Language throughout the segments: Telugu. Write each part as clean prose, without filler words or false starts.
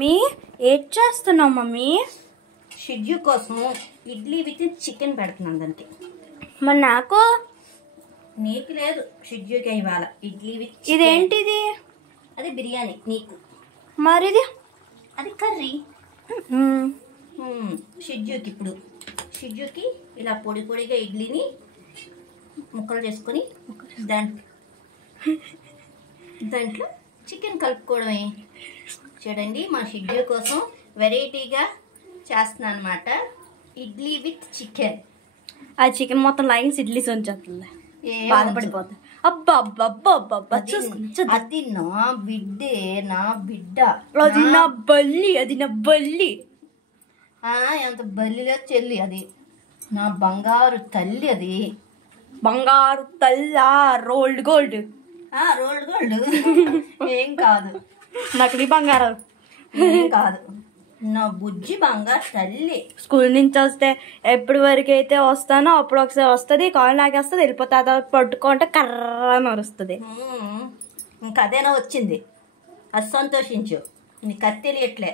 మీ ఏం చేస్తున్నావు మమ్మీ? షిడ్యూ కోసం ఇడ్లీ విత్ చికెన్ పెడుతున్నాను దానికి. మరి నాకు నీకు లేదు, షిడ్యూకి ఇవాళ ఇడ్లీ విత్. ఇదేంటిది? అది బిర్యానీ నీకు. మరిది అది కర్రీ షిడ్యూకి. ఇప్పుడు షిడ్యూకి ఇలా పొడి పొడిగా ఇడ్లీని ముక్కలు చేసుకొని దాంట్లో చికెన్ కలుపుకోవడమే. చూడండి మా షిడ్యూ కోసం వెరైటీగా చేస్తున్నాను అనమాట, ఇడ్లీ విత్ చికెన్. ఆ చికెన్ మొత్తం లైన్స్ ఇడ్లీ సొంచేస్తుంది, బాధపడిపోతా. అబ్బా అబ్బా అబ్బా అబ్బా అది నా బిడ్డే, నా బిడ్డ. అది నా బల్లి, అది నా బల్లి. ఎంత బల్లిలో చెల్లి, అది నా బంగారు తల్లి. అది బంగారు తల్లా, రోల్డ్ గోల్డ్. రోల్డ్ గోల్డ్ ఏం కాదు, నకిలీ బంగారం ఏం కాదు, నా బుజ్జి బంగారు తల్లి. స్కూల్ నుంచి వస్తే ఎప్పటి వరకు అయితే వస్తానో అప్పుడు ఒకసారి వస్తుంది, కాలు నాకేస్తుంది, వెళ్ళిపోతా. పట్టుకుంటే కర్ర నరుస్తుంది. ఇంకా అదేనా వచ్చింది, అది సంతోషించు. నీకు అది తెలియట్లే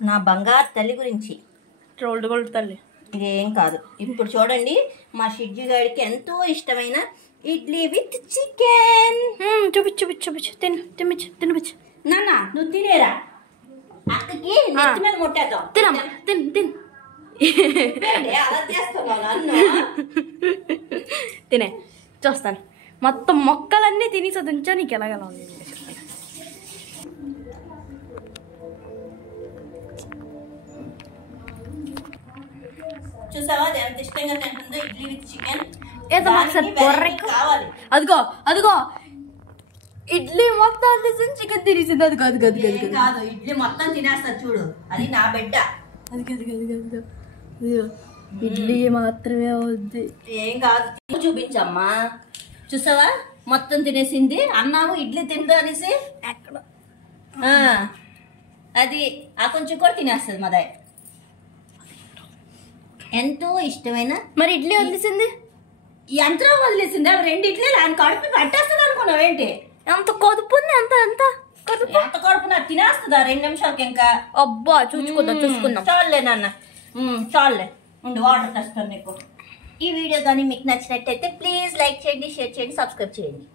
నా బంగారు తల్లి గురించి. రోల్డ్ గోల్డ్ తల్లి ఇదేం కాదు. ఇప్పుడు చూడండి మా షిడ్జు గారికి ఎంతో ఇష్టమైన ఇడ్లీ విత్ చికెన్. చూపించు చూపించు చూపించు, తినిపించు తినిపించు. నాన్న నువ్వు తినేరా, అక్కకి నెత్తి మీద ముట్టేద్దాం. తినమ్మా, తిన్ తిన్. అలా చేస్తున్నావు నన్ను. తినే చూస్తాను. మొత్తం మొక్కలన్నీ తినేసి దించా. నీకు ఎలాగలా ఉంది చూసావా అది ఎంత ఇష్టంగా తింటుందో ఇడ్లీ విత్ చికెన్. కావాలి. అదిగో అదిగో ఇడ్లీ మొత్తం తీసింది, చికెన్ తినేసింది. అది కాదు కాదు కాదు కాదు, ఇడ్లీ మొత్తం తినేస్తా చూడు, అది నా బిడ్డ. అది కాదు కాదు కాదు, ఇడ్లీ మాత్రమే వద్దు. ఏం కాదు, చూపించమ్మా. చూసావా మొత్తం తినేసింది. అన్నావు ఇడ్లీ తిందా అనేసి. ఎక్కడ అది కొంచెం కూడా తినేస్తుంది మదాయ్. ఎంతో ఇష్టమైన. మరి ఇడ్లీ వదిలేసింది, యంత్రం వదిలేసింది. అవి 2 ఇడ్లీలు ఆయన కడుపు పట్టేస్తుంది అనుకున్నావేంటి? ఎంత కడుపు ఉంది, ఎంత ఎంత ఎంత కడుపు నాకు తినేస్తుందా 2 నిమిషాలకి? ఇంకా అబ్బా చూసుకుందాం చూసుకుందాం. చాలులే నాన్న, చాలులే ఉండి వాటర్ తెస్తాను నీకు. ఈ వీడియో కానీ మీకు నచ్చినట్టయితే ప్లీజ్ లైక్ చేయండి, షేర్ చేయండి, సబ్స్క్రైబ్ చేయండి.